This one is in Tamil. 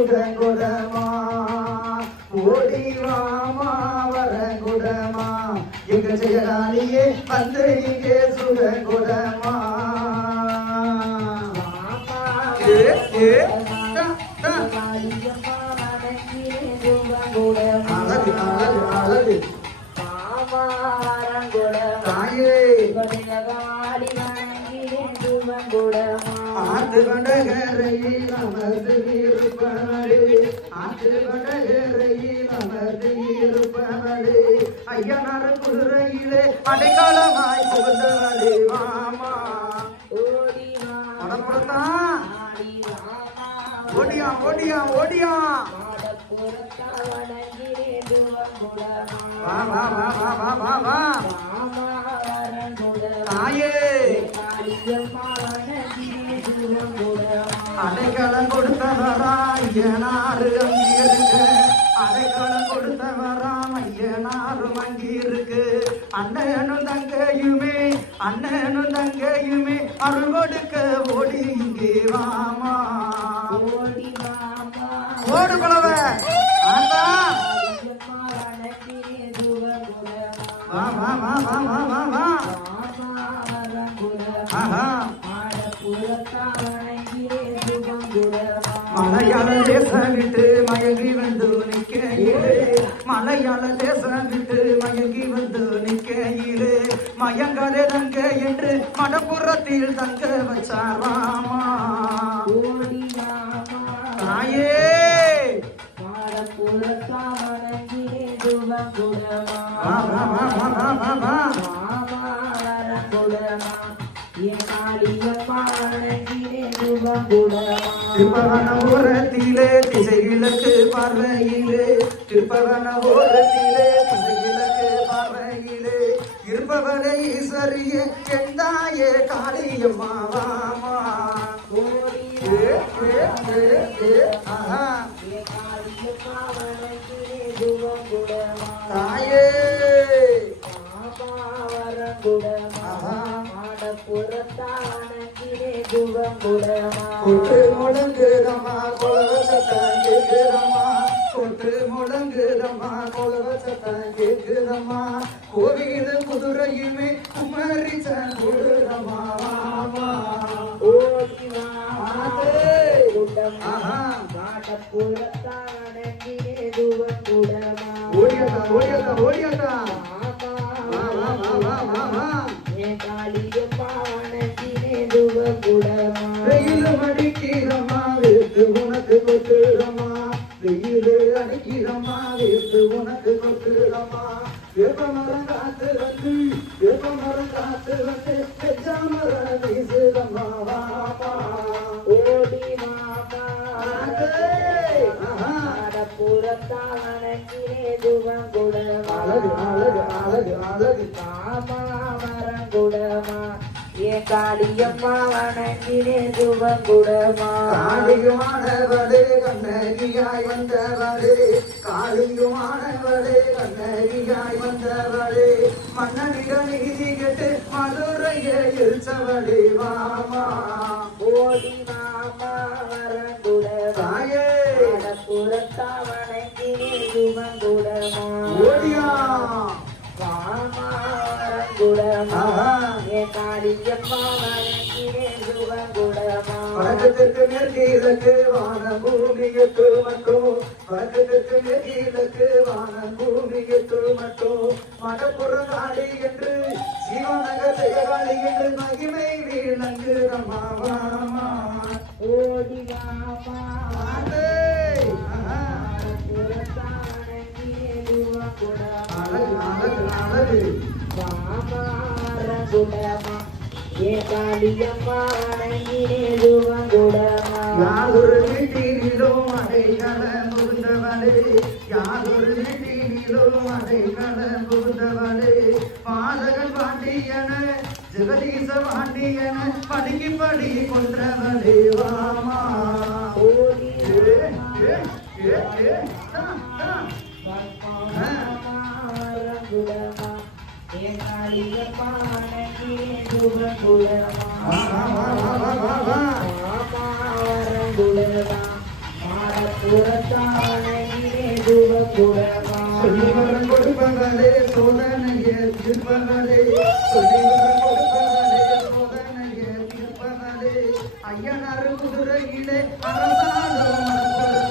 சுகங்குடமா ஓடிவாமா வரங்குடமா எங்க ஜெயராணியே வந்து இங்கே சுகங்குடமா அழகு அழகு அழகு ஆத்து வடகரையில் அமர்ந்து இருப்பவளே ஆத்து வடகரையில் அமர்ந்து இருப்பவளே ஐயனார் குதிரையிலே அடைக்காலமாய் புகுந்தவளே வாமா ஓடியா ஓடியா ஓடியா வா வா வா வா வா வா வா தாயே அடைக்கலம் கொடுத்தவரா ஐயனாரு அங்கிருக்கு அடைக்கலம் கொடுத்தவரா ஐயனாரு அங்கிருக்கு அண்ணனும் தங்கையுமே அண்ணனும் தங்கையுமே அருள் கொடுக்க ஓடி இங்கே வாமா ஓடு பலவ வா வா வா வா வா வா வா மலையாள தேசம் விட்டு மயங்கி வந்து நிற்கையிலே மலையாள தேசம் விட்டு மயங்கி வந்து நிற்கையிலே மயங்காதே தங்க என்று மடப்புறத்தில் தங்க வச்சார் ராமா தாயே திருப்பவன ஓரத்திலே திசைவிளக்கு பார்வையிலே திருப்பவன ஓரத்திலே திசைவிளக்கு பார்வையிலே இருப்பவனை ஈஸ்வரியே எந்தாயே காளியம்மா வாமா தாயே கொட்டு முழங்குதம்மா கொலவசத்தான் கேக்குதம்மா கொட்டு முழங்குதம்மா கொலவசத்தான் கேக்குதம்மா கோவில குதிரையுமே குமரிச்சன் கொடுதம்மா ஓடியதா ஓடியதா ஓடியதா வெயில் அடிக்கிறமா வேத்து உனக்கு கொட்டுறமா வெயில் அடிக்கிறமா வேத்து உனக்கு கொட்டுறமா வேப்பமரம் காத்து வந்து வேப்பமரம் காத்து வந்து வெச்சாமர வீசுதம்மா வாமா ஓடி மாமா அழகு அழகு அழகு அழகு காளியம்மா வணங்கினே சுபங்குடமா காளியுமானவளே கண்ணகியாய் வந்தவளே காளியுமானவளே கண்ணகியாய் வந்தவளே மன்னனிட நீதி கேட்டு மதுரையை எரிச்சவளே வாமா ஓடி மாமா வரங்குடமாயே புறத்தா வணங்கினே சுபங்குடமா ஓடியா மாமா வரங்குடமா வணக்கத்திற்கு மேற்கிழக்கு வான பூமியத்து மட்டும் வணக்கத்திற்கு மேற்கிழக்கு வான பூமியத்து மட்டும் மடப்புறம் காளி என்று சிவநகர் ஜெயகாளி என்று மகிமை வீழங்கு ரமாமா ஓடி யாதொரு வீட்டிலும் அடைக்கல புகுந்தவளே யாதொரு வீட்டிலும் அடைக்கல புகுந்தவளே பாதகன் பாண்டியன ஜெகதீச பாண்டியன படிக்கு படி கொன்றவளே வாமா ஓடி புறத்தாவணையிலே துவக்குடமா சொல்லிவரம் கொடுப்பவளே சோதனையே தீர்ப்பவளே சொல்லிவரம் கொடுப்பவளே சோதனையே தீர்ப்பவளே ஐயனார் குதிரையிலே அரசாங்கம்